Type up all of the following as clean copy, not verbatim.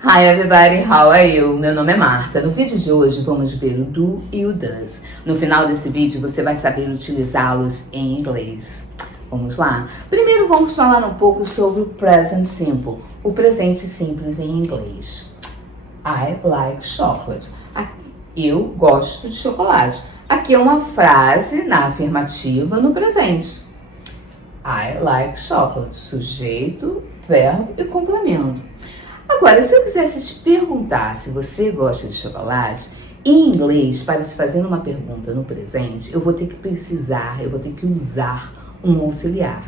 Hi everybody, how are you? Meu nome é Marta. No vídeo de hoje vamos ver o do e o does. No final desse vídeo você vai saber utilizá-los em inglês. Vamos lá? Primeiro vamos falar um pouco sobre o present simple, o presente simples em inglês. I like chocolate. Eu gosto de chocolate. Aqui é uma frase na afirmativa no presente. I like chocolate. Sujeito, verbo e complemento. Agora, se eu quisesse te perguntar se você gosta de chocolate, em inglês, para se fazer uma pergunta no presente, eu vou ter que usar um auxiliar.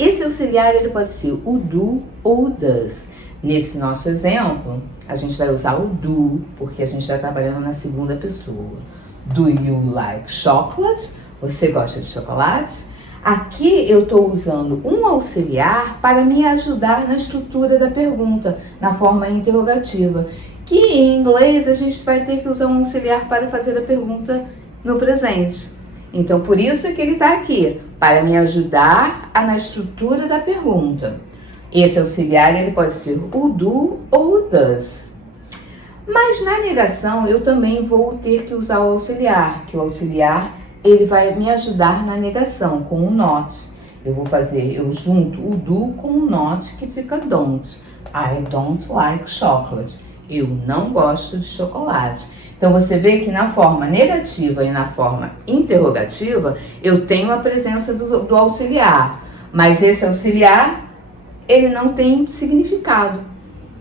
Esse auxiliar, ele pode ser o do ou o does. Nesse nosso exemplo, a gente vai usar o do, porque a gente está trabalhando na segunda pessoa. Do you like chocolate? Você gosta de chocolate? Aqui eu estou usando um auxiliar para me ajudar na estrutura da pergunta, na forma interrogativa. Que em inglês a gente vai ter que usar um auxiliar para fazer a pergunta no presente. Então, por isso é que ele está aqui, para me ajudar na estrutura da pergunta. Esse auxiliar ele pode ser o do ou o does. Mas na negação eu também vou ter que usar o auxiliar, que o auxiliar ele vai me ajudar na negação com o not. Eu junto o do com o not que fica don't. I don't like chocolate. Eu não gosto de chocolate. Então você vê que na forma negativa e na forma interrogativa eu tenho a presença do auxiliar. Mas esse auxiliar ele não tem significado.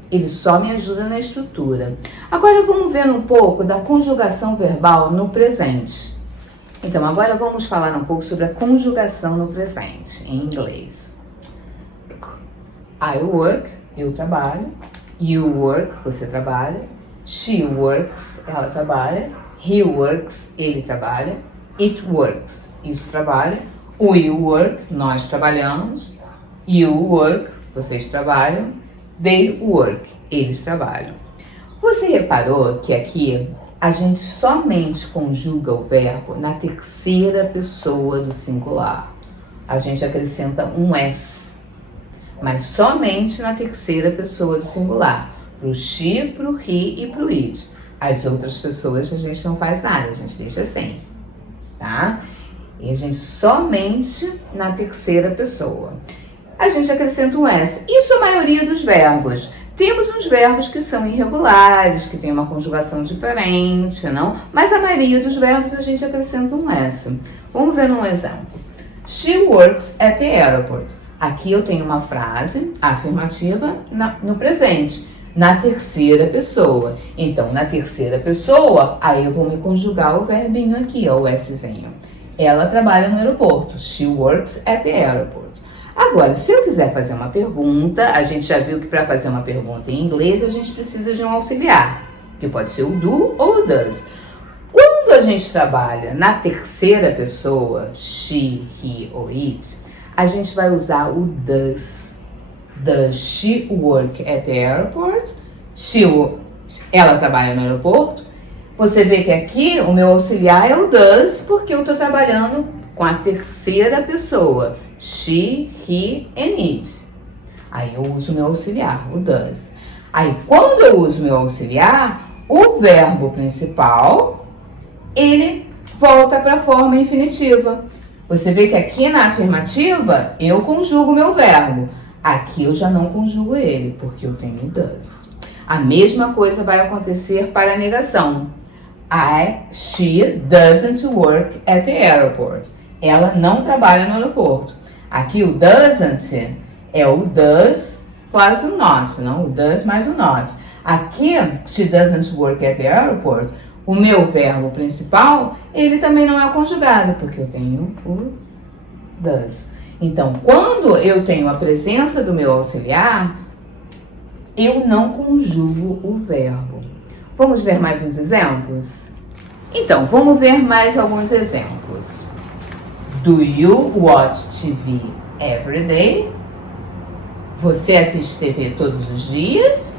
Ele só me ajuda na estrutura. Agora vamos ver um pouco da conjugação verbal no presente. Então, agora vamos falar um pouco sobre a conjugação no presente, em inglês. I work, eu trabalho. You work, você trabalha. She works, ela trabalha. He works, ele trabalha. It works, isso trabalha. We work, nós trabalhamos. You work, vocês trabalham. They work, eles trabalham. Você reparou que aqui a gente somente conjuga o verbo na terceira pessoa do singular. A gente acrescenta um S, mas somente na terceira pessoa do singular. Pro she, pro he e pro it. As outras pessoas a gente não faz nada, a gente deixa assim, tá? E a gente somente na terceira pessoa. A gente acrescenta um S. Isso é a maioria dos verbos. Temos uns verbos que são irregulares, que tem uma conjugação diferente, não? Mas a maioria dos verbos a gente acrescenta um S. Vamos ver um exemplo. She works at the airport. Aqui eu tenho uma frase afirmativa no presente, na terceira pessoa. Então, na terceira pessoa, aí eu vou me conjugar o verbinho aqui, ó, o Szinho. Ela trabalha no aeroporto. She works at the airport. Agora, se eu quiser fazer uma pergunta, a gente já viu que para fazer uma pergunta em inglês a gente precisa de um auxiliar, que pode ser o do ou o does. Quando a gente trabalha na terceira pessoa, she, he ou it, a gente vai usar o does. Does she work at the airport? Ela trabalha no aeroporto. Você vê que aqui o meu auxiliar é o does, porque eu estou trabalhando com a terceira pessoa. She, he and it. Aí eu uso meu auxiliar, o does. Aí quando eu uso meu auxiliar, o verbo principal, ele volta para a forma infinitiva. Você vê que aqui na afirmativa, eu conjugo meu verbo. Aqui eu já não conjugo ele, porque eu tenho o does. A mesma coisa vai acontecer para a negação. She doesn't work at the airport. Ela não trabalha no aeroporto. Aqui o doesn't é o does plus o not, não? O does mais o not. Aqui, she doesn't work at the airport, o meu verbo principal, ele também não é conjugado, porque eu tenho o does. Então, quando eu tenho a presença do meu auxiliar, eu não conjugo o verbo. Vamos ver mais uns exemplos? Então, vamos ver mais alguns exemplos. Do you watch TV every day? Você assiste TV todos os dias?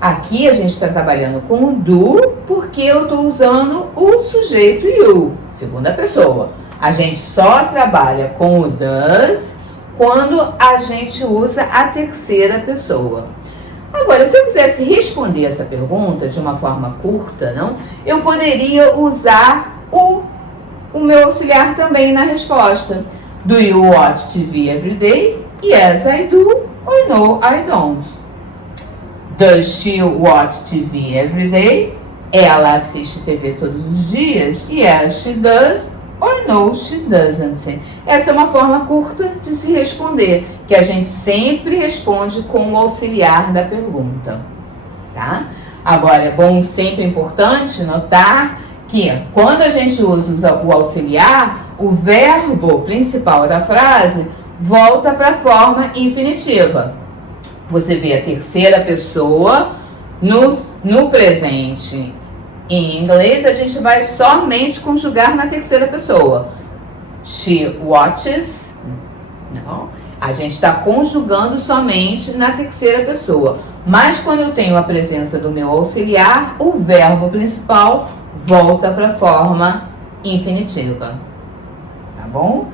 Aqui a gente está trabalhando com o do, porque eu estou usando o sujeito you, segunda pessoa. A gente só trabalha com o does quando a gente usa a terceira pessoa. Agora, se eu quisesse responder essa pergunta de uma forma curta, não, eu poderia usar o meu auxiliar também na resposta. Do you watch TV every day? Yes, I do. Or no, I don't. Does she watch TV every day? Ela assiste TV todos os dias? Yes, she does. Or no, she doesn't. Essa é uma forma curta de se responder, que a gente sempre responde com o auxiliar da pergunta, tá? Agora, é bom, sempre importante notar que quando a gente usa o auxiliar, o verbo principal da frase volta para a forma infinitiva. Você vê a terceira pessoa no presente. Em inglês, a gente vai somente conjugar na terceira pessoa. She watches. Não. A gente está conjugando somente na terceira pessoa. Mas quando eu tenho a presença do meu auxiliar, o verbo principal volta para a forma infinitiva. Tá bom?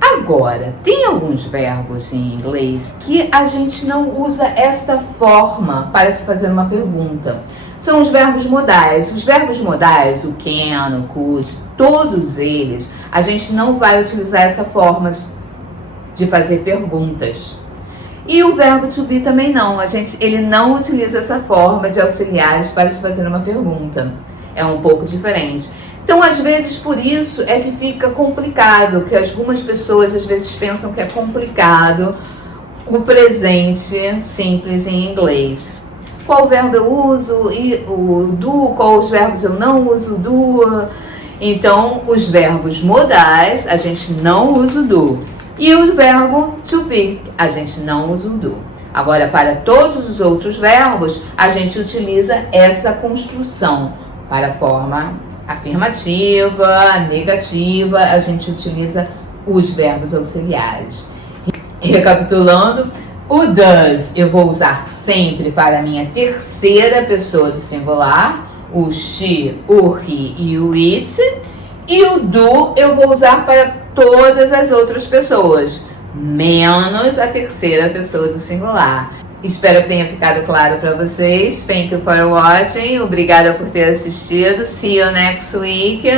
Agora, tem alguns verbos em inglês que a gente não usa esta forma para se fazer uma pergunta. São os verbos modais. Os verbos modais, o can, o could, todos eles, a gente não vai utilizar essa forma de fazer perguntas. E o verbo to be também não. Ele não utiliza essa forma de auxiliares para se fazer uma pergunta. É um pouco diferente. Então, às vezes, por isso é que fica complicado, que algumas pessoas às vezes pensam que é complicado o presente simples em inglês. Qual verbo eu uso, e o do, qual os verbos eu não uso do. Então, os verbos modais, a gente não usa o do. E o verbo to be, a gente não usa o do. Agora, para todos os outros verbos, a gente utiliza essa construção. Para a forma afirmativa, negativa, a gente utiliza os verbos auxiliares. Recapitulando, o does eu vou usar sempre para a minha terceira pessoa do singular, o she, o he e o it. E o do eu vou usar para todas as outras pessoas, menos a terceira pessoa do singular. Espero que tenha ficado claro para vocês. Thank you for watching. Obrigada por ter assistido. See you next week.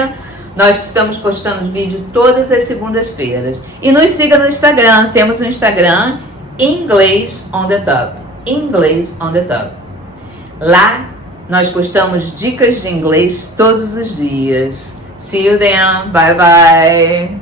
Nós estamos postando vídeo todas as segundas-feiras. E nos siga no Instagram. Temos um Instagram, English on the Top. English on the Top. Lá nós postamos dicas de inglês todos os dias. See you then. Bye bye.